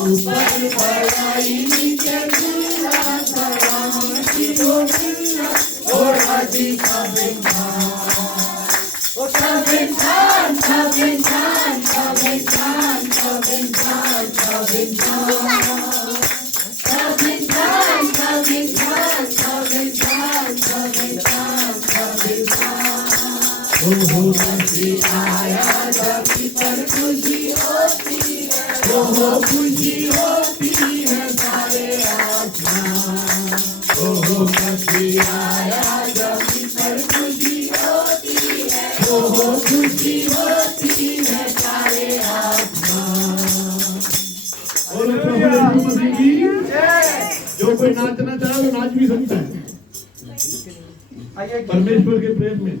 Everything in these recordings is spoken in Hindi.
ऊपर बढ़ाई नीचे झूला सलामती दो मिला थोड़ा दी सबिंधान सबिंधान सबिंधान सबिंधान सबिंधान सबिंधान सबिंधान सबिंधान सबिंधान सबिंधान ओहो मसीह आया धरती पर खुशी होती है ओहो खुशी होती है सारे आसमान ओहो मसीह आया धरती पर खुशी होती है ओहो खुशी होती है सारे आसमान। बोलो प्रभु यीशु मसीह की जो कोई नाचना चाहे वो नाच भी सकता है परमेश्वर के प्रेम में।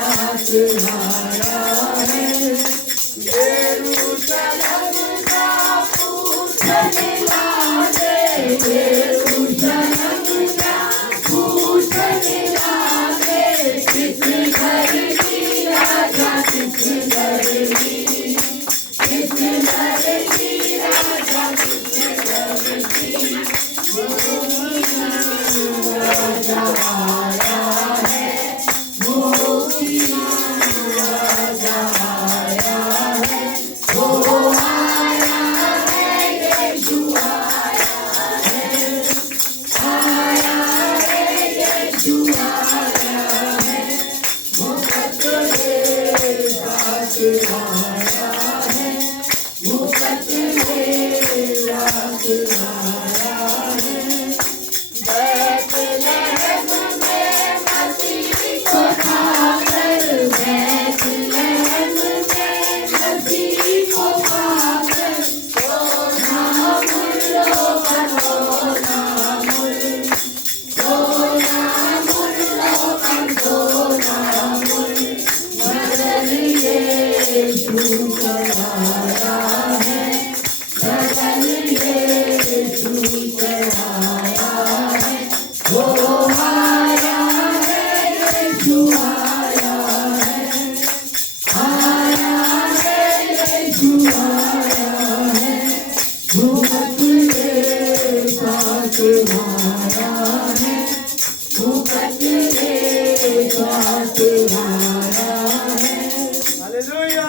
पास आया है यरूशलेम का हालेलुया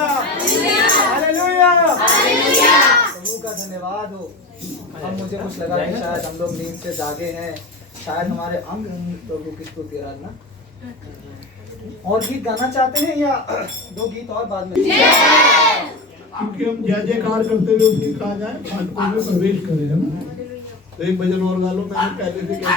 हालेलुया प्रभु का धन्यवाद हो। अब मुझे कुछ लगा कि शायद हम लोग नींद से जागे हैं, शायद हमारे अंग प्रभु की स्तुति आराधना। और गीत गाना चाहते हैं या दो गीत और बाद में? क्योंकि हम जय जयकार करते हुए उसकी कहा जाए फाटकों में प्रवेश करें, है ना। तो एक भजन और गा लो, मैंने पहले से क्या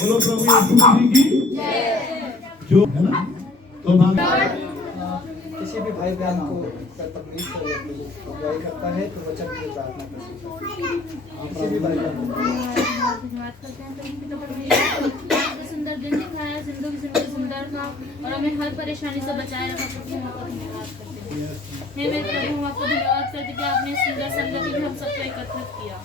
बोलो प्रभु यीशु मसीह की जो है ना। तो किसी भी भाई बहन को तकलीफ हो या बुराई करता है तो वचन की प्रार्थना कर सकता है। किसी भी भाई बहन सुंदर दिन दिखाया, जिंदगी सुंदर था और हमें हर परेशानी से बचाए रखा। प्रभु हम आपका धन्यवाद करते हैं। हे मेरे प्रभु, हम आपको धन्यवाद करते कि आपने इस सुंदर संगति में हम सबको एकत्रित किया।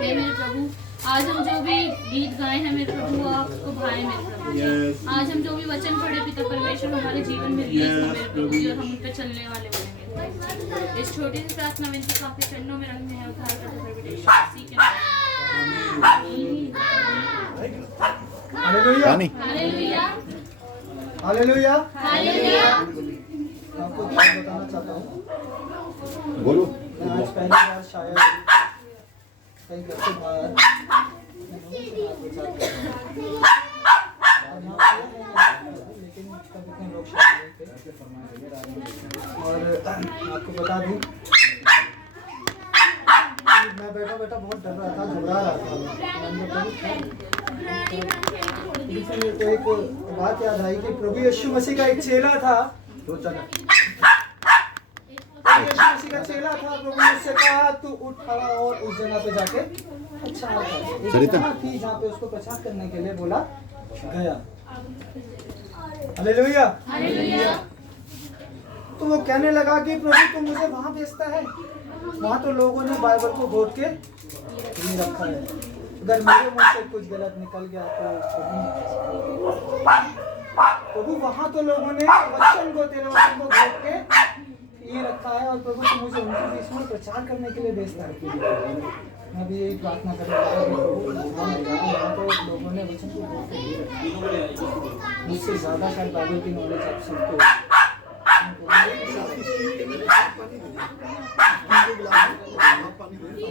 हे मेरे प्रभु, आज हम जो भी गीत गाए हैं मेरे प्रभु, वो आपको भाए मेरे प्रभु। आज हम जो भी वचन पढ़े पिता परमेश्वर हमारे जीवन में रिलीज हो मेरे प्रभु जी, और हम उन पर चलने वाले बने मेरे प्रभु। इस छोटी सी प्रार्थना विनती को आपके चरणों में रखते हैं, उद्धार करते परमेश्वर मसीह के नाम में। Hallelujah hallelujah hallelujah. हालेलुया। आपको एक बात बताना चाहता हूँ। बोलो। मैं आज पहली बार शायद कई घर से बाहर लेकिन तब इतने लोग शायद नहीं थे। और आपको बता दूं मैं बैठा बैठा बहुत डर रहा था, घबरा रहा था। इसलिए तो एक बात याद आई कि प्रभु यीशु मसीह का एक चेला था। यीशु मसीह का चेला था। प्रभु ने उससे कहा तू उठ खड़ा और उस जगह पे जाके प्रचार कर। एक जगह थी जहाँ पे उसको प्रचार करने के लिए बोला गया। Hallelujah hallelujah. तो वो कहने लगा कि प्रभु तुम मुझे वहाँ भेजता है, वहाँ तो लोगों ने बाइबल को घोट के नहीं रखा है। अगर मेरे मुंह से कुछ गलत निकल गया तो प्रभु वहाँ तो लोगों ने वचन को तेरे वचन को घोट के ये रखा है, और प्रभु तुम मुझे उनके बीच में प्रचार करने के लिए भेजता है। मैं भी यही प्रार्थना करने लगा कि प्रभु वहाँ तो लोगों ने वचन को घोट के नहीं रखा। मुझसे ज़्यादा शायद बाइबल की नॉलेज आप सबको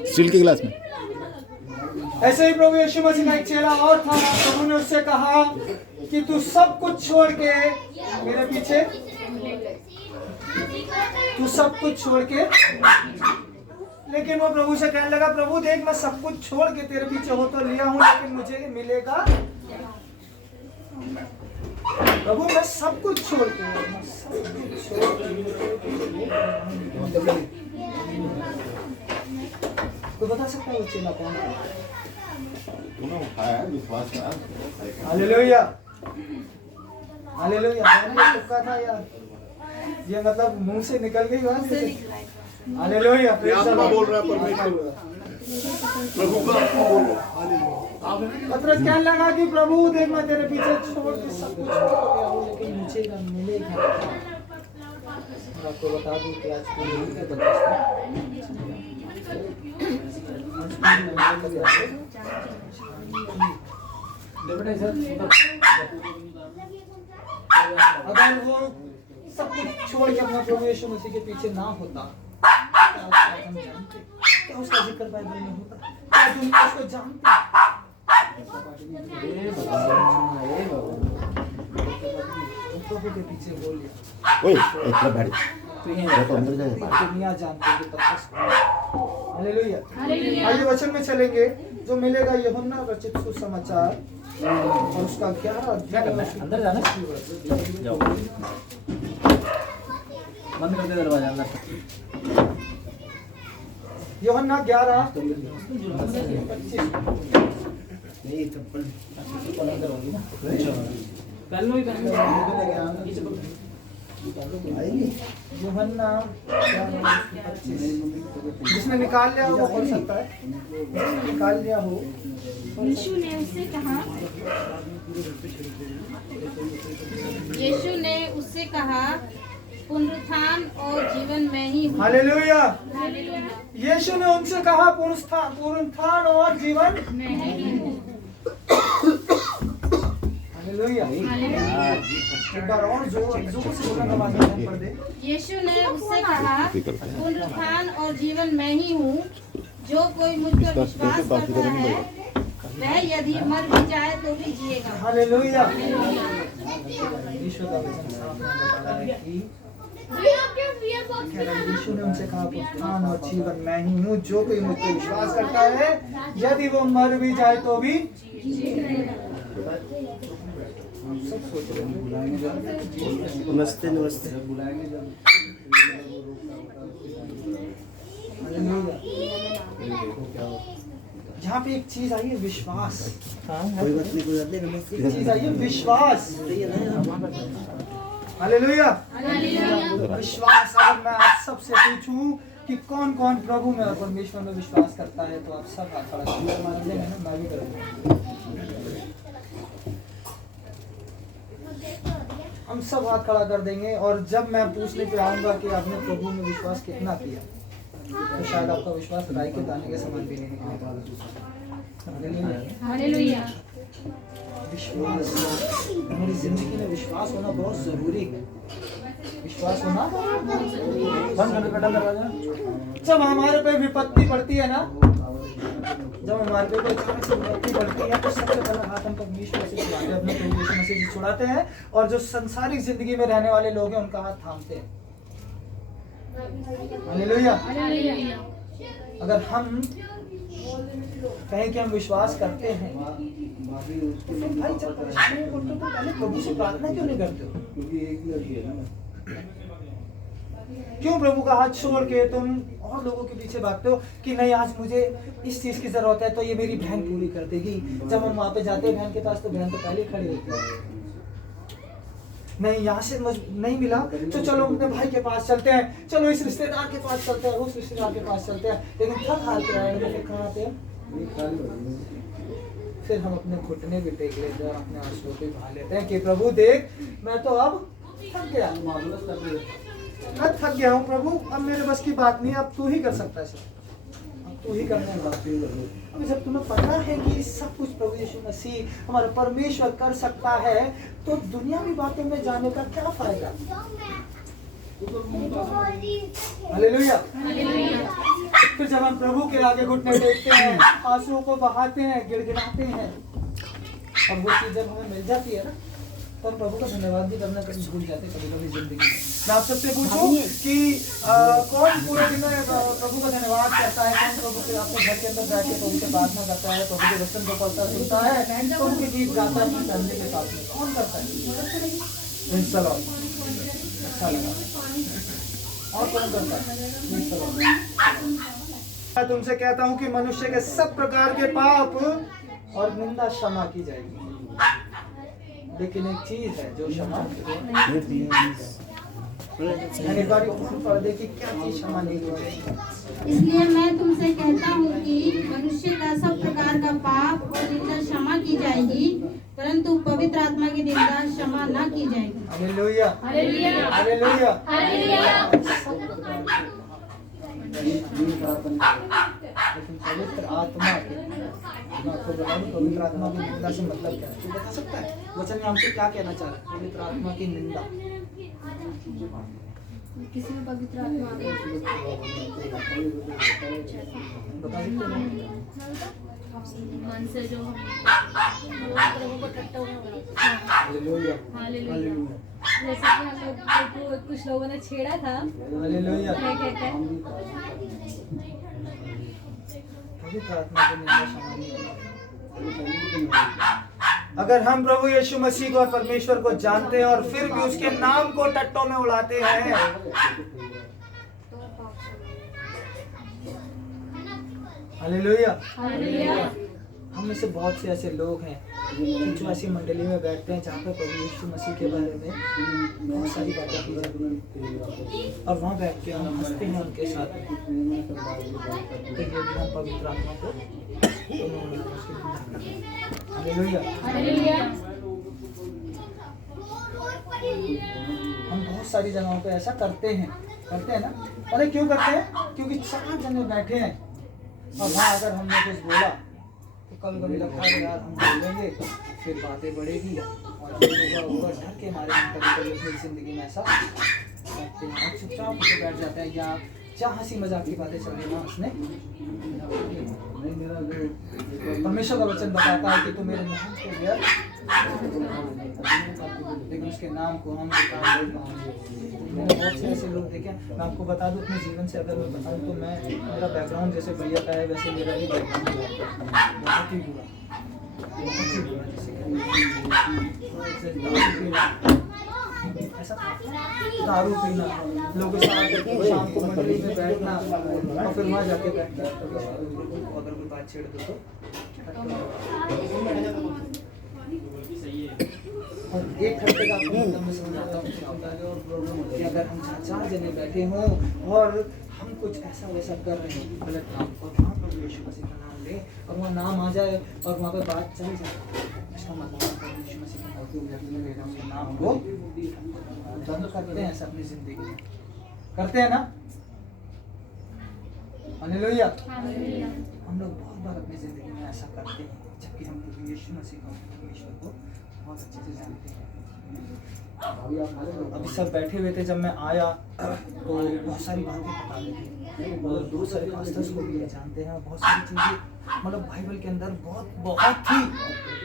स्टील के गिलास में। ऐसे ही प्रभु यीशु मसीह का एक चेला और था। प्रभु ने उससे कहा कि तू सब कुछ छोड़ के मेरे पीछे, तू सब कुछ छोड़ के। लेकिन वो प्रभु से कहने लगा प्रभु देख मैं सब कुछ छोड़ के तेरे पीछे हो तो लिया हूँ, लेकिन मुझे मिलेगा। प्रभु मैं सब कुछ छोड़ के तो बता सकता है वो चेला कौन है? Hallelujah hallelujah. तुक्का था यार, ये मतलब मुंह से निकल गई बात। हालेलुया। बोल रहा है परमेश्वर, प्रभु का आत्मा बोल रहा है। पतरस कहने लगा कि प्रभु देख मैं तेरे पीछे छोड़ के सब कुछ छोड़ के आऊं, लेकिन मुझे ना मिलेगा। आपको बता दूं कि आज की नींद के अगर वो सब कुछ छोड़ के अपना प्रभु यीशु मसीह के पीछे ना होता, क्या उसका जिक्र बाइबल में होता? क्या दुनिया उसको जानती? प्रभु के पीछे बोल लिया दुनिया जानती है। हालेलुया। आइए वचन में चलेंगे जो मिलेगा यूहन्ना रचित सुसमाचार और उसका 11 अध्याय। अंदर जाना जाओ, बंद कर दे दरवाजा अंदर। यूहन्ना 11:25। नहीं चप्पल अंदर होगी ना, पहन लो ही पहन लो। यूहन्ना 11:25। जिसने निकाल लिया हो वो पढ़ सकता है। जिसने निकाल लिया हो। यीशु ने उससे कहा पुनरुत्थान और जीवन में ही हूँ। हालेलुया। हालेलुया। यीशु ने उनसे कहा पुनरुत्थान और जीवन मैं ही हूँ। हालेलुया। हालेलुया। एक बार और जोर से बोलना आवाज़ में पढ़ दे। यीशु ने उससे कहा पुनरुत्थान और जीवन मैं ही हूँ, जो कोई मुझ पर विश्वास करता है वह यदि मर भी जाए तो भी जिएगा। हालेलुया। ईश्वर का वचन साफ बता रहा है कि यीशु ने उनसे कहा पुनरुत्थान और जीवन मैं ही हूँ, जो कोई मुझ पर विश्वास करता है यदि वो मर भी जाए तो भी। सब सोच रहे हैं बुलाएंगे जब नमस्ते नमस्ते। बुलाएंगे जब यहाँ पे एक चीज आई है विश्वास। कोई बात नहीं कोई बात नहीं नमस्ते। एक चीज आई है विश्वास। हालेलुया। विश्वास। अगर मैं आप सबसे पूछूं कि कौन कौन प्रभु में और परमेश्वर में विश्वास करता है तो आप सब हाथ खड़ा करेंगे। मान लेंगे ना, मैं भी करूँगा। हम सब हाथ खड़ा कर देंगे और जब मैं पूछने पे आऊंगा कि आपने प्रभु में विश्वास कितना किया तो शायद आपका विश्वास राई के दाने के समान भी नहीं निकलेगा। हालेलुया। विश्वास हमारी जिंदगी में विश्वास होना बहुत जरूरी है। विश्वास होना बंद करके बेटा दरवाजा। जब हमारे पे विपत्ति पड़ती है ना, जब हमारे पे कोई अचानक से विपत्ति पड़ती है तो सबसे पहला हाथ हम परमेश्वर से छुड़ाते हैं, अपने प्रभु यीशु मसीह से छुड़ाते हैं और जो संसारिक जिंदगी में रहने वाले लोग हैं उनका हाथ थामते हैं। हालेलुया। हालेलुया। अगर हम कहें कि हम विश्वास करते हैं तो भाई जब परेशानी में पड़ते हो तो पहले प्रभु से प्रार्थना क्यों नहीं करते हो? क्योंकि एक ही लड़की है ना। क्यों प्रभु का हाथ छोड़ के तुम और लोगों के पीछे भागते हो कि नहीं आज मुझे इस चीज की जरूरत है तो ये मेरी बहन पूरी कर देगी। जब हम वहां पे जाते हैं बहन के पास तो बहन तो पहले ही खड़ी होती है। नहीं यहाँ से नहीं मिला तो चलो अपने भाई के पास चलते हैं, चलो इस रिश्तेदार के पास चलते हैं, उस रिश्तेदार के पास चलते हैं। लेकिन थक हार के आए फिर कहाँ आते हैं? फिर हम अपने घुटने भी टेक लेते हैं, अपने आंसू भी बहा लेते हैं कि प्रभु देख मैं तो अब थक गया, मैं थक गया हूँ प्रभु, अब मेरे बस की बात नहीं, अब तू ही कर सकता है सब, अब तू ही करने वाला। अभी जब तुम्हें पता है कि सब कुछ प्रभु यीशु मसीह हमारा परमेश्वर कर सकता है तो दुनियावी बातों में जाने का क्या फायदा? हालेलुया। फिर जब हम प्रभु के आगे घुटने टेकते हैं, आंसुओं को बहाते हैं, गिड़गिड़ाते हैं और वो चीज जब हमें मिल जाती है ना तो हम प्रभु का धन्यवाद भी करना कभी भूल जाते कभी कभी जिंदगी में। मैं आप सबसे पूछूं कि कौन पूरे दिन में प्रभु का धन्यवाद करता है? कौन प्रभु के अपने घर के अंदर बैठ के प्रभु से प्रार्थना करता है, प्रभु के वचन को पढ़ता सुनता है, प्रभु के गीत गाता है अपनी फैमिली के साथ में? कौन करता है? चलो अच्छा लगा। और कौन करता है? मैं तुमसे कहता हूँ कि मनुष्य के सब प्रकार के पाप और निंदा क्षमा की जाएगी, लेकिन एक चीज है जो क्षमा एक बार पढ़ दे कि क्या चीज क्षमा नहीं होगी। इसलिए मैं तुमसे कहता हूँ कि मनुष्य का सब प्रकार का पाप और निंदा क्षमा की जाएगी, परंतु पवित्र आत्मा की निंदा क्षमा न की जाएगी। हालेलुया। हालेलुया। हालेलुया। हालेलुया। लेकिन पवित्र आत्मा की, मैं आपको बता दूं पवित्र आत्मा की निंदा से मतलब क्या है? तू बता सकता है वचन में हमसे क्या कहना चाह रहा है? पवित्र आत्मा की निंदा किसी में पवित्र आत्मा आ गई। बता सकते हैं? मन से जो प्रभु को ठट्टा हुआ। हालेलुया। हालेलुया। जैसे कि हम लोग कुछ लोगों ने छेड़ा था। हालेलुया। क्या कहते हैं? पवित्र आत्मा की निंदा क्षमा नहीं की। अगर हम प्रभु यीशु मसीह को और परमेश्वर को जानते हैं और फिर भी उसके नाम को टट्टों में उड़ाते हैं, हालेलुया। हालेलुया। हम में से बहुत से ऐसे लोग हैं जो ऐसी मंडली में बैठते हैं जहाँ पे प्रभु यीशु मसीह के बारे में बहुत सारी बातें की जाती हैं और वहाँ बैठ के हम हंसते हैं उनके साथ। लेकिन हम पवित्र आत्मा को हालेलुया। हालेलुया। हम बहुत सारी जगहों पे ऐसा करते हैं ना? अरे क्यों करते हैं? क्योंकि 4 जने बैठे हैं और वहाँ अगर हमने कुछ बोला तो कभी कभी लगता है यार हम बोलेंगे फिर बातें बढ़ेगी और होगा डर के मारे हम कभी कभी अपनी जिंदगी में ऐसा करते हैं और चुपचाप होकर बैठ जाते हैं या जहाँ हंसी मजाक की बातें चल रही है उसने परमेश्वर का वचन बताता है कि तू मेरे नाम को व्यर्थ लेकिन उसके नाम को हम मैंने बहुत से ऐसे लोग देखे। मैं आपको बता दूं अपने जीवन से अगर मैं बताऊं तो मेरा बैकग्राउंड जैसे भैया का है वैसे मेरा भी बैकग्राउंड बहुत ही बुरा जैसे जैसे ऐसा दारू पीना, लोगों के साथ शाम को मंडली में बैठना और फिर वहाँ जाके बैठना, अगर कोई बात छेड़ दो और एक घंटे का आपको मतलब मैं समझाता हूँ क्या होता है और प्रॉब्लम होती है। अगर हम 4 जने बैठे हों और हम कुछ ऐसा वैसा कर रहे हो गलत काम और वहाँ पर यीशु मसीह का नाम ले और वहाँ नाम आ जाए और वहाँ पर बात चल जाए, इसका मतलब यीशु मसीह का नाम को बंद करते हैं ऐसा अपनी जिंदगी में, करते हैं ना? हालेलुया। हम लोग बहुत बार अपनी जिंदगी में ऐसा करते हैं, जबकि हम प्रभु यीशु मसीह को परमेश्वर को बहुत अच्छे से जानते हैं। अभी सब बैठे हुए थे, जब मैं आया तो बहुत सारी बातें बता रहे थे और बहुत सारे पास्टर्स को भी जानते हैं, बहुत सारी चीज़ें मतलब बाइबल के अंदर बहुत ही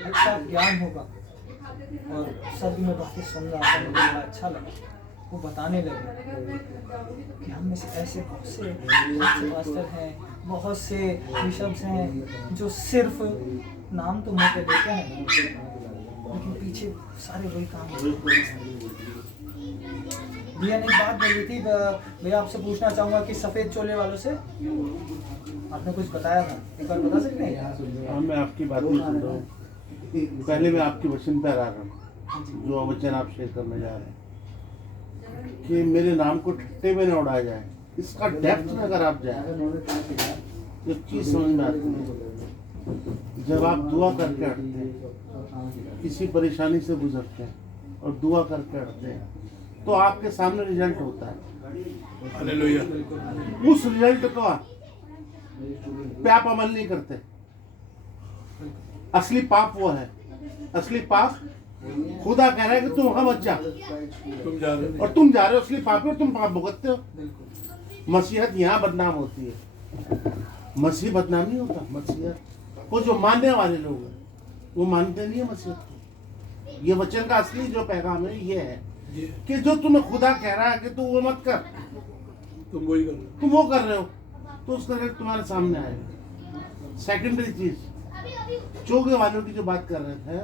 अच्छा ज्ञान होगा और सब में बातें सुन रहा था, मुझे बड़ा अच्छा लगा। वो बताने लगे कि हम में से ऐसे बहुत से पास्टर हैं, बहुत से बिशप्स हैं जो सिर्फ नाम तो मुँह पे देते हैं लेकिन पीछे सारे वही काम होते हैं। भैया ने एक बात बोली थी, भैया आपसे पूछना चाहूँगा कि सफ़ेद चोले वालों से आपने कुछ बताया था, एक बार बता सकते हैं? हाँ, मैं आपकी बात नहीं सुन रहा हूँ। पहले मैं आपके वचन पर आ रहा हूँ, जो वचन आप शेयर करने जा रहे हैं कि मेरे नाम को ठट्टे में न उड़ाया जाए। इसका डेप्थ में अगर आप जाए तो चीज़ समझ में आती है। जब आप दुआ करके हटते हैं, किसी परेशानी से गुजरते हैं और दुआ करके हटते हैं तो आपके सामने रिजल्ट होता है। हालेलुया। उस रिजल्ट को पे आप अमल नहीं करते। असली पाप वो है, असली पाप खुदा कह रहा है कि तुम वहां मत जा, तुम जा रहे हो और तुम जा रहे हो असली पाप में, तुम पाप भुगतते हो। मसीहत यहाँ बदनाम होती है, मसीह बदनाम नहीं होता। मसीहत वो जो मानने वाले लोग हैं वो मानते नहीं है मसीहत को। ये वचन का असली जो पैगाम है ये है कि जो तुम्हें खुदा कह रहा है कि तू वो मत कर, तुम वही कर रहे तुम वो कर रहे हो, तो उसका रिजल्ट तुम्हारे सामने आएगा। सेकेंडरी चीज, चोगे वालों की जो बात कर रहे थे,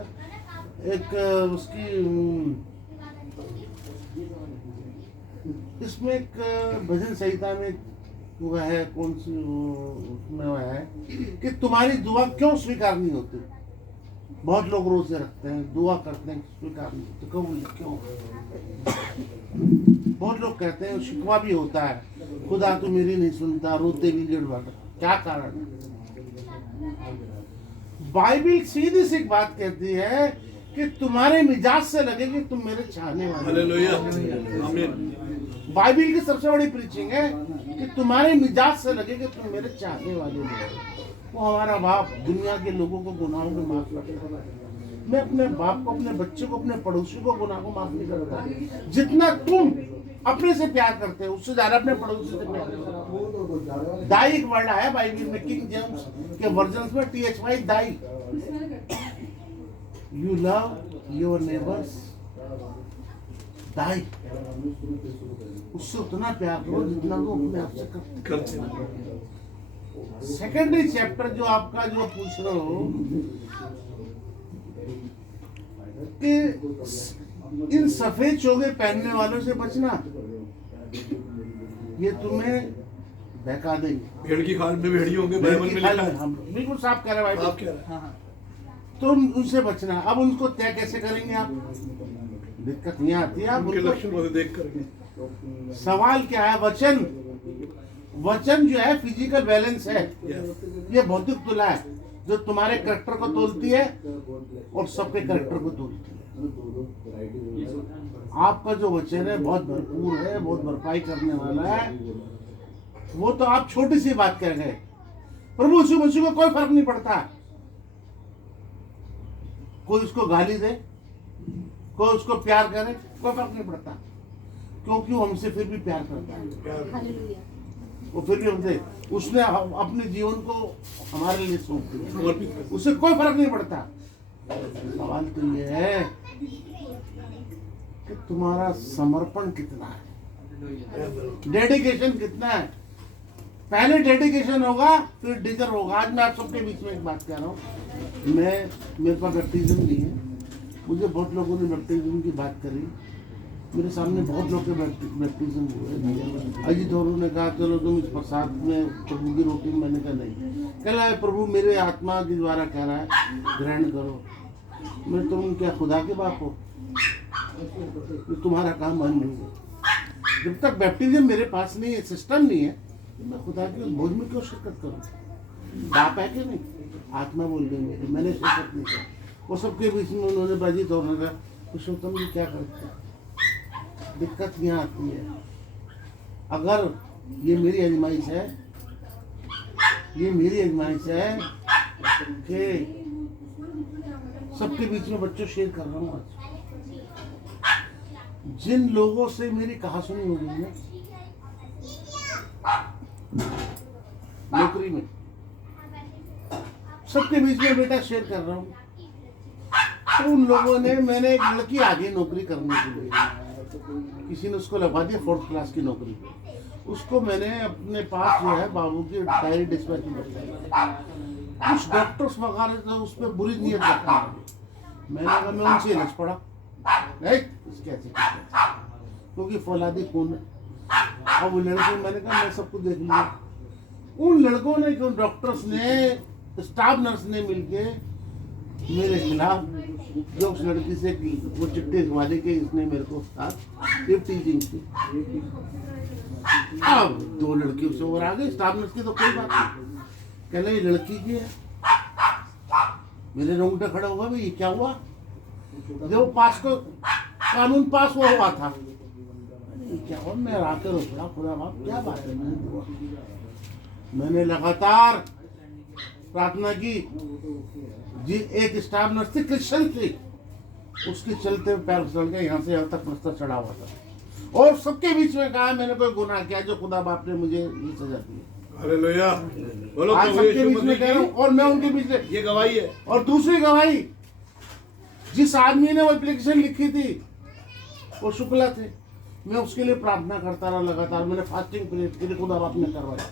एक उसकी इसमें एक भजन संहिता में वो है, कौन सी उसमें वो है कि तुम्हारी दुआ क्यों स्वीकार नहीं होती। बहुत लोग रोजे रखते हैं, दुआ करते हैं, स्वीकार नहीं होती, कबूल क्यों? बहुत लोग कहते हैं, शिकवा भी होता है, खुदा तो मेरी नहीं सुनता, रोते भी गिड़ बात। क्या कारण? बाइबल सीधी सी बात कहती है कि तुम्हारे मिजाज से लगे कि तुम मेरे चाहने वाले। हालेलुया, आमीन। बाइबल की सबसे बड़ी प्रीचिंग है कि तुम्हारे मिजाज से लगे कि तुम मेरे चाहने वाले हो। वो हमारा बाप दुनिया के लोगों को गुनाहों को माफ करता है। मैं अपने बाप को, अपने बच्चे को, अपने पड़ोसी को गुनाह को माफ नहीं करता। जितना तुम अपने से प्यार करते हो उससे ज्यादा अपने पड़ोसी से प्यार करते हो। दाई एक वर्ड है बाइबल में, किंग जेम्स के वर्जन में THY Dai. You love your neighbors, दाई। उससे उतना प्यार करो जितना वो अपने आप से करते हैं। सेकेंडरी चैप्टर जो आपका जो पूछ रहे हो कि इन सफेद चोगे पहनने वालों से बचना, ये तुम्हें बहका देंगे। भेड़ की खाल में भेड़ी होंगे, बाइबल में लिखा है। हम बिल्कुल साफ कह रहे हैं आप कह रहे हैं। तो उनसे बचना। अब उनको तय कैसे करेंगे आप? दिक्कत नहीं आती है। आप उनके उनको लक्षण को देख करके सवाल क्या है? वचन, वचन जो है फिजिकल बैलेंस है, ये भौतिक तुला है जो तुम्हारे करैक्टर को तोलती है और सबके करैक्टर को तोलती है। आपका जो वचन है बहुत भरपूर है, बहुत भरपाई करने वाला है। वो तो आप छोटी सी बात कह गए, प्रभु यीशु मसीह को कोई फर्क नहीं पड़ता। कोई उसको गाली दे, कोई उसको प्यार करे, कोई फर्क नहीं पड़ता, क्योंकि वो हमसे फिर भी प्यार करता है। वो फिर भी हमसे, उसने अपने जीवन को हमारे लिए सौंप दिया, उससे कोई फर्क नहीं पड़ता। सवाल तो ये है कि तुम्हारा समर्पण कितना है, डेडिकेशन कितना है। पहले डेडिकेशन होगा फिर डिजर होगा। आज मैं आप सबके बीच में एक बात कह रहा हूँ, मेरे पास बैप्टिज्म नहीं है, मुझे बहुत लोगों ने बैप्टिज्म की बात करी, मेरे सामने बहुत लोग के बैप्टिज्म हुए। अजीत और ने कहा चलो तुम इस प्रसाद में प्रभु की रोटी, मैंने कहा नहीं। कह है प्रभु मेरे आत्मा के द्वारा कह रहा है ग्रहण करो। मैं तुम क्या खुदा के बाप हो, तुम्हारा काम मान लूँगा। जब तक बैप्टिज्म मेरे पास नहीं है, सिस्टम नहीं है, मैं खुदा की उस भोज में क्यों शिरकत करूँ? बाप है कि नहीं? आत्मा बोल गई मेरी, मैंने शिरकत नहीं की। वो सबके बीच में उन्होंने बाजी तोड़ने का पुरुषोत्तम जी क्या करते हैं? दिक्कत यहाँ आती है, अगर ये मेरी आजमाइश है, ये मेरी आजमाइश है कि सबके बीच में बच्चों शेयर कर रहा हूँ आज। जिन लोगों से मेरी कहा सुनी हो गई है नौकरी में, सबके बीच में बेटा शेयर कर रहा हूँ। तो उन लोगों ने, मैंने एक लड़की आ गई नौकरी करने के लिए, किसी ने उसको लगा दिया 4th क्लास की नौकरी, उसको मैंने अपने पास जो है बाबू की डायरी डिस्पैच में रखा। कुछ डॉक्टर्स वगैरह तो उस पर बुरी नीयत रखते हैं, मैंने कहा मैं उनसे लच पड़ा नहीं इसके ऐसे क्योंकि फौलादी खून है। और वो लड़के, मैंने कहा मैं सबको देख लिया। उन लड़कों ने, उन डॉक्टर्स ने, स्टाफ नर्स ने मिलके मेरे खिलाफ जो उस लड़की से वो चिट्ठी वाले के, इसने मेरे को साथ टीचिंग की। अब 2 लड़की उससे और आ गई, स्टाफ नर्स की तो कोई बात नहीं, कहना ये लड़की की है। मेरे रोंगटे खड़ा हुआ, भाई ये क्या हुआ? जब पास को कानून पास हुआ था, क्या हुआ? मैं आकर रुका, खुदा बाप क्या बात है? मैंने लगातार प्रार्थना की। जी एक स्टाफ नर्स थी, क्रिश्चियन थी, उसके चलते पैर फिसल के यहाँ से यहाँ तक मस्तर चढ़ा हुआ था, और सबके बीच में कहा मैंने कोई गुनाह किया जो खुदा बाप ने मुझे ये सजा दी। हालेलुया, बोलो आज सबके बीच में कह रहा हूँ, और मैं उनके बीच में, ये गवाही है। और दूसरी गवाही, जिस आदमी ने वो एप्लीकेशन लिखी थी वो शुक्ला थे, मैं उसके लिए प्रार्थना करता रहा लगातार। मैंने फास्टिंग पीरियड के लिए खुदा बाप ने करवाया।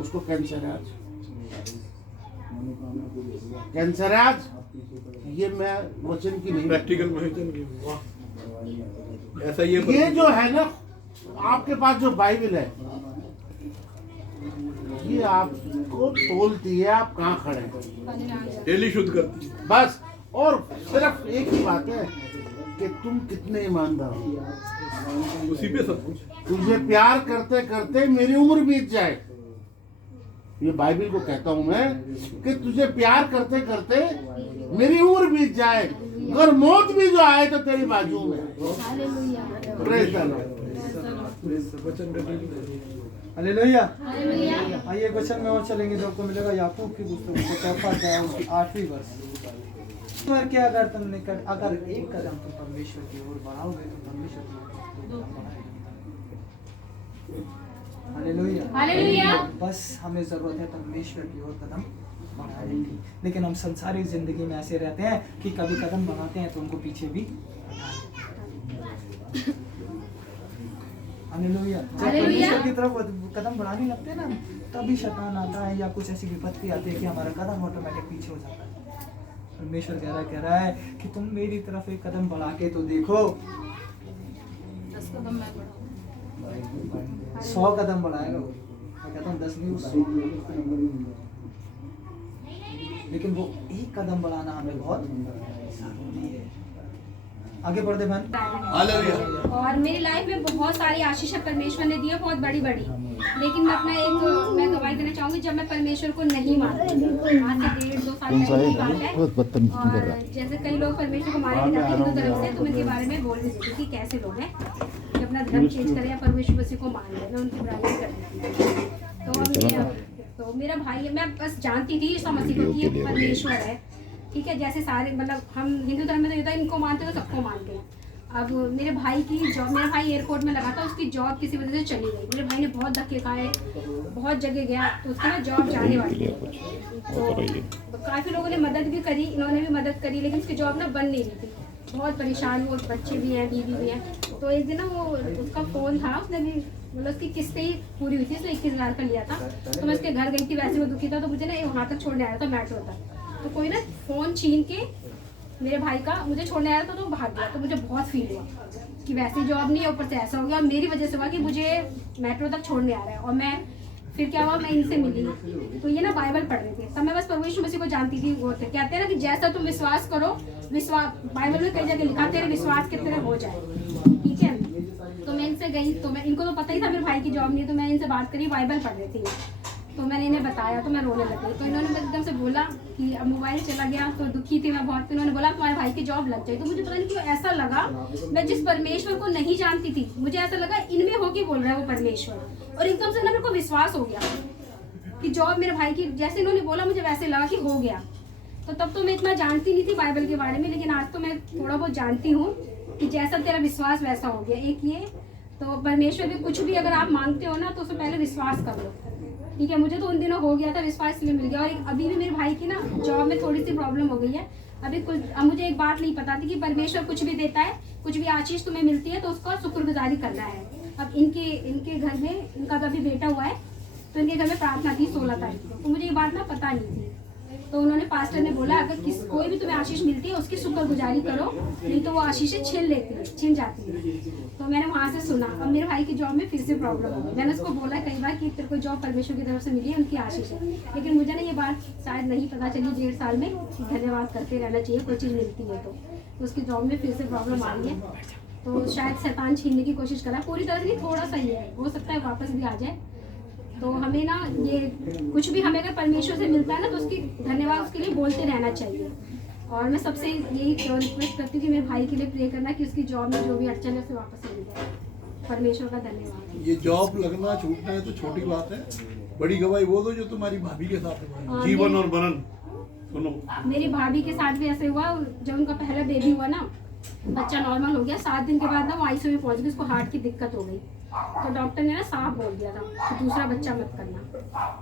उसको कैंसर है आज, कैंसर है आज। ये मैं वचन की नहीं, प्रैक्टिकल वचन की। वाह, ऐसा ये जो है ना, आपके पास जो बाइबल है, ये आपको तोलती है आप कहाँ खड़े हैं, डेली शुद्ध करती है बस। और सिर्फ एक ही बात है कि तुम कितने ईमानदार हो, उसी पे सब कुछ। तुझे प्यार करते करते मेरी उम्र बीत जाए, ये बाइबल को कहता हूं मैं, कि तुझे प्यार करते करते मेरी उम्र बीत जाए, अगर मौत भी जो आए तो तेरी बाजू में। Praise the Lord. हालेलुया। आइए वचन में और चलेंगे जो आपको मिलेगा याकूब की पुस्तक उसको चौथा अध्याय उसकी 8वीं वर्ष। पर क्या अगर तुमने अगर एक कदम तुम परमेश्वर की ओर बढ़ाओगे तो परमेश्वर की ओर हालेलुया। हालेलुया। बस हमें जरूरत है परमेश्वर की ओर कदम बढ़ाने की। लेकिन हम संसारिक जिंदगी में ऐसे रहते हैं कि कभी कदम बढ़ाते हैं तो उनको पीछे भी हालेलुया। जब परमेश्वर की तरफ कदम बढ़ाने लगते हैं ना, तभी शैतान आता है या कुछ ऐसी विपत्ति आती है कि हमारा कदम ऑटोमेटिक पीछे हो जाता है। परमेश्वर कह रहा है कि तुम मेरी तरफ एक कदम बढ़ा के तो देखो, 100 कदम बढ़ाएगा वो। मैं कहता हूँ 10 नहीं 100, लेकिन वो एक कदम बढ़ाना हमें बहुत जरूरी है। आगे बढ़ते बहन। और मेरी लाइफ में बहुत सारी आशीष परमेश्वर ने दी है, बहुत बड़ी बड़ी। लेकिन मैं अपना मैं गवाही देना चाहूंगी, जब मैं परमेश्वर को नहीं मानती, आज से 1.5-2 साल पहले की बात है। और जैसे कई लोग परमेश्वर को माने जाते हैं हिंदू धर्म से, तो मैं इनके बारे में बोल देती थी कि कैसे लोग हैं कि अपना धर्म चेंज करें या परमेश्वर मसीह को मान लें। मैं उनकी बुराई करती थी। तो मेरा भाई, मैं बस जानती थी यीशु मसीह को कि ये परमेश्वर है, ठीक है। जैसे सारे मतलब हम हिंदू धर्म में तो होता है इनको मानते हैं तो सबको मानते हैं। अब मेरे भाई की जॉब, मेरा भाई एयरपोर्ट में लगा था, उसकी जॉब किसी वजह से चली गई। मेरे भाई ने बहुत धक्के खाए, बहुत जगह गया, तो उसकी ना जॉब जाने वाली है। तो काफ़ी लोगों ने मदद भी करी, इन्होंने भी मदद करी, लेकिन उसकी जॉब ना बन नहीं रही थी। बहुत परेशान हुआ, बच्चे भी हैं, बीवी भी हैं। तो एक दिन ना वो उसका फ़ोन था, उसने भी मतलब उसकी किस्तें ही पूरी हुई थी, उसने 21,000 का लिया था। तो मैं उसके घर गई थी, वैसे वो दुखी था, तो मुझे ना वहाँ तक छोड़ने आया था मेट्रो तक। तो कोई ना फ़ोन छीन के मेरे भाई का मुझे छोड़ने आया था तो भाग गया, तो मुझे बहुत फील हुआ कि वैसे जॉब नहीं है, ऊपर से ऐसा हो गया। और मेरी वजह से हुआ कि मुझे मेट्रो तक छोड़ने आ रहा है। और मैं फिर क्या हुआ, मैं इनसे मिली तो ये ना बाइबल पढ़ रहे थे, तब मैं बस प्रभु यीशु मसीह को जानती थी। वो थे कहते हैं ना कि जैसा तुम विश्वास करो, विश्वास बाइबल में कई जगह लिखा तेरे विश्वास की तरह हो जाए, ठीक है। तो मैं इनसे गई, तो मैं इनको तो पता ही था मेरे भाई की जॉब नहीं है, तो मैं इनसे बात करी, बाइबल पढ़ रही थी। तो मैंने इन्हें बताया तो मैं रोने लगी। तो इन्होंने एकदम से बोला कि अब मोबाइल चला गया, तो दुखी थी मैं बहुत। तो इन्होंने बोला तुम्हारे भाई की जॉब लग जाए। तो मुझे पता नहीं क्यों ऐसा लगा, मैं जिस परमेश्वर को नहीं जानती थी, मुझे ऐसा लगा इनमें होके बोल रहा है वो परमेश्वर। और एकदम से ना मेरे को विश्वास हो गया कि जॉब मेरे भाई की, जैसे इन्होंने बोला मुझे वैसे लगा कि हो गया। तो तब तो मैं इतना जानती नहीं थी बाइबल के बारे में, लेकिन आज तो मैं थोड़ा बहुत जानती हूँ कि जैसा तेरा विश्वास वैसा हो गया। एक ये तो परमेश्वर भी कुछ भी अगर आप मांगते हो ना तो उससे पहले विश्वास कर लो, ठीक है। मुझे तो उन दिनों हो गया था, विश्वास इसलिए मिल गया। और अभी भी मेरे भाई की ना जॉब में थोड़ी सी प्रॉब्लम हो गई है अभी कुछ। अब मुझे एक बात नहीं पता थी कि परमेश्वर कुछ भी देता है, कुछ भी आशीष तुम्हें मिलती है तो उसका शुक्रगुजारी करना है। अब इनके घर में इनका अभी बेटा हुआ है, तो इनके घर में प्रार्थना थी 16 तारीख को, तो मुझे ये बात ना पता नहीं थी। तो उन्होंने पास्टर ने बोला अगर कोई भी तुम्हें आशीष मिलती है उसकी शुक्रगुजारी करो, नहीं तो वो आशीषें छिन जाती है। तो मैंने वहाँ से सुना। अब मेरे भाई की जॉब में फिर से प्रॉब्लम हो गई। मैंने उसको बोला कई बार कि तेरे को जॉब परमेश्वर की तरफ से मिली है, उनकी आशीष है। लेकिन मुझे ना ये बात शायद नहीं पता चली 1.5 साल में कि धन्यवाद करते रहना चाहिए कोई चीज़ मिलती है तो उसकी जॉब में फिर से प्रॉब्लम आ रही है। तो शायद शैतान छीनने की कोशिश करा, पूरी तरह से नहीं, थोड़ा सा ही है, हो सकता है वापस भी आ जाए। तो हमें ना ये कुछ भी हमें अगर परमेश्वर से मिलता है ना तो उसकी धन्यवाद उसके लिए बोलते रहना चाहिए। और मैं सबसे यही रिक्वेस्ट करती हूँ कि मेरे भाई के लिए प्रे करना कि उसकी जॉब में जो भी अड़चन है उसे वापस मिल जाए। परमेश्वर का धन्यवाद। ये जॉब लगना छूटना है तो छोटी बात है, बड़ी गवाही वो दो जो तुम्हारी भाभी के साथ है, जीवन और मरण। सुनो, मेरी भाभी के साथ भी ऐसे हुआ। जब उनका पहला बेबी हुआ ना, बच्चा नॉर्मल हो गया, 7 दिन के बाद ना वो आईसीयू में पहुंच गई, उसको हार्ट की दिक्कत हो गई। तो डॉक्टर ने ना साफ बोल दिया था कि दूसरा बच्चा मत करना,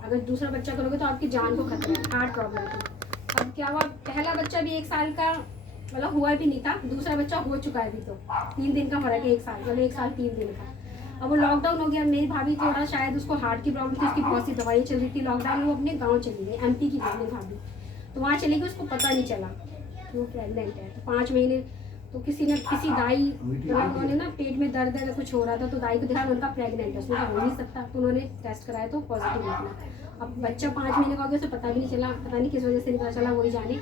अगर दूसरा बच्चा करोगे तो आपकी जान को खतरा है, हार्ट प्रॉब्लम थी। अब क्या हुआ, पहला बच्चा भी 1 साल का मतलब हुआ भी नहीं था, दूसरा बच्चा हो चुका है अभी, तो 3 दिन का फर्क है 1 साल, मतलब 1 साल 3 दिन का। अब वो लॉकडाउन हो गया, मेरी भाभी थोड़ा शायद उसको हार्ट की प्रॉब्लम थी, उसकी बहुत सी दवाई चल रही थी लॉकडाउन में, वो अपने गाँव चली गई, MP की मेरी भाभी, तो वहाँ चली गई, उसको पता नहीं चला कि वो प्रेगनेंट है। तो 5 महीने तो किसी दाई उन्होंने ना पेट में दर्द है कुछ हो रहा था, तो दाई को देखा उनका प्रेग्नेंट है, उसने हो नहीं सकता, तो उन्होंने टेस्ट कराया तो पॉजिटिव निकला। अब बच्चा 5 महीने का हो गया, उसे पता भी नहीं चला, पता नहीं किस वजह से नहीं पता चला, वही जाने।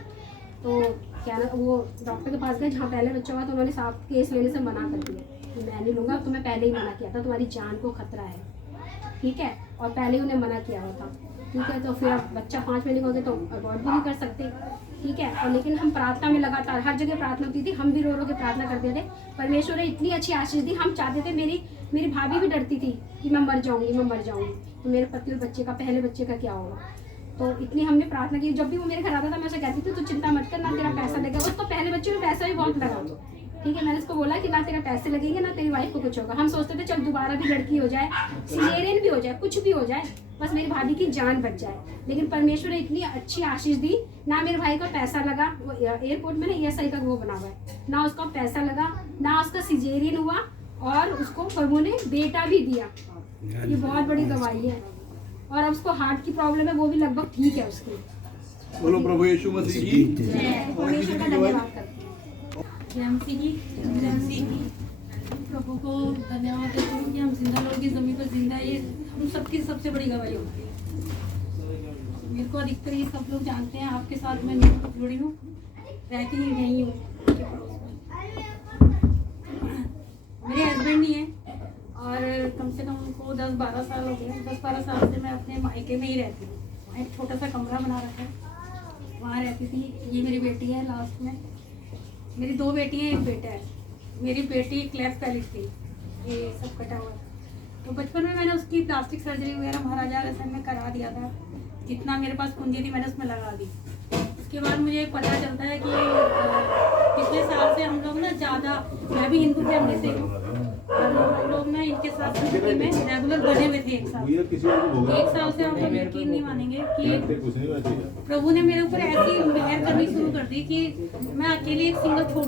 तो क्या ना वो डॉक्टर के पास गए जहाँ पहले बच्चा हुआ, तो उन्होंने साफ केस लेने से मना कर दिया कि मैं नहीं लूँगा, तो मैं पहले ही मना किया था, तुम्हारी जान को खतरा है, ठीक है। और पहले ही उन्हें मना किया हुआ था, ठीक है। तो फिर अब बच्चा 5 महीने का हो गया तो अबॉर्ट भी नहीं कर सकते, ठीक है। और लेकिन हम प्रार्थना में लगातार हर जगह प्रार्थना होती थी, हम भी रो रो के प्रार्थना करते थे। परमेश्वर ने इतनी अच्छी आशीष दी, हम चाहते थे, मेरी भाभी भी डरती थी कि मैं मर जाऊंगी, तो मेरे पति और बच्चे का, पहले बच्चे का क्या होगा। तो इतनी हमने प्रार्थना की, जब भी वो मेरे घर आता था मैं उसे कहती थी तू चिंता मत कर, ना तेरा पैसा लगेगा। उसको पहले बच्चे में पैसा भी बहुत लगा, ठीक है। मैंने उसको बोला कि ना तेरा पैसे लगेंगे, ना तेरी वाइफ को कुछ होगा। हम सोचते थे चल दोबारा भी लड़की हो जाए, सिजेरियन भी हो जाए, कुछ भी हो जाए, बस मेरी भाभी की जान बच जाए। लेकिन परमेश्वर ने इतनी अच्छी आशीष दी, ना मेरे भाई का पैसा लगा, वो एयरपोर्ट में ना ESI का वो बना हुआ है, ना उसका पैसा लगा, ना उसका सिजेरियन हुआ, और उसको प्रभु ने बेटा भी दिया। ये बहुत बड़ी गवाही है। और अब उसको हार्ट की प्रॉब्लम है, वो भी लगभग ठीक है उसकी। बोलो प्रभु यीशु मसीह की परमेश्वर का धन्यवाद करते हैं। प्रभु को धन्यवाद देती हूँ कि हम जिंदा लोगों की जमीन पर जिंदा है, ये हम सबकी सबसे बड़ी गवाही होती है। मेरे को अधिकतर ये सब लोग जानते हैं, आपके साथ मैं जुड़ी हूँ, रहती ही नहीं हूँ के पड़ोस में। मेरे हस्बैंड नहीं है और कम से कम उनको 10-12 साल हो गए। 10-12 साल से मैं अपने मायके में ही रहती हूँ। एक छोटा सा कमरा बना रखा है, वहाँ रहती थी। ये मेरी बेटी है, लास्ट में मेरी 2 बेटी हैं, 1 बेटा है। मेरी बेटी क्लेफ्ट पैलेट थी, ये सब कटा हुआ था। तो बचपन में मैंने उसकी प्लास्टिक सर्जरी वगैरह महाराजा अग्रसेन में करा दिया था, जितना मेरे पास पूंजी थी मैंने उसमें लगा दी। उसके बाद मुझे पता चलता है कि पिछले साल से हम लोग ना ज़्यादा, मैं भी हिंदू फैमिली से हूँ, हम लोग ना इनके साथ संस्कृति में रेगुलर बने हुए थे। 1 साल से हम लोग यकीन नहीं मानेंगे कि प्रभु ने मेरे ऊपर ऐसी मेहर करनी शुरू कर दी कि मैं अकेली एक सिंगल छोटी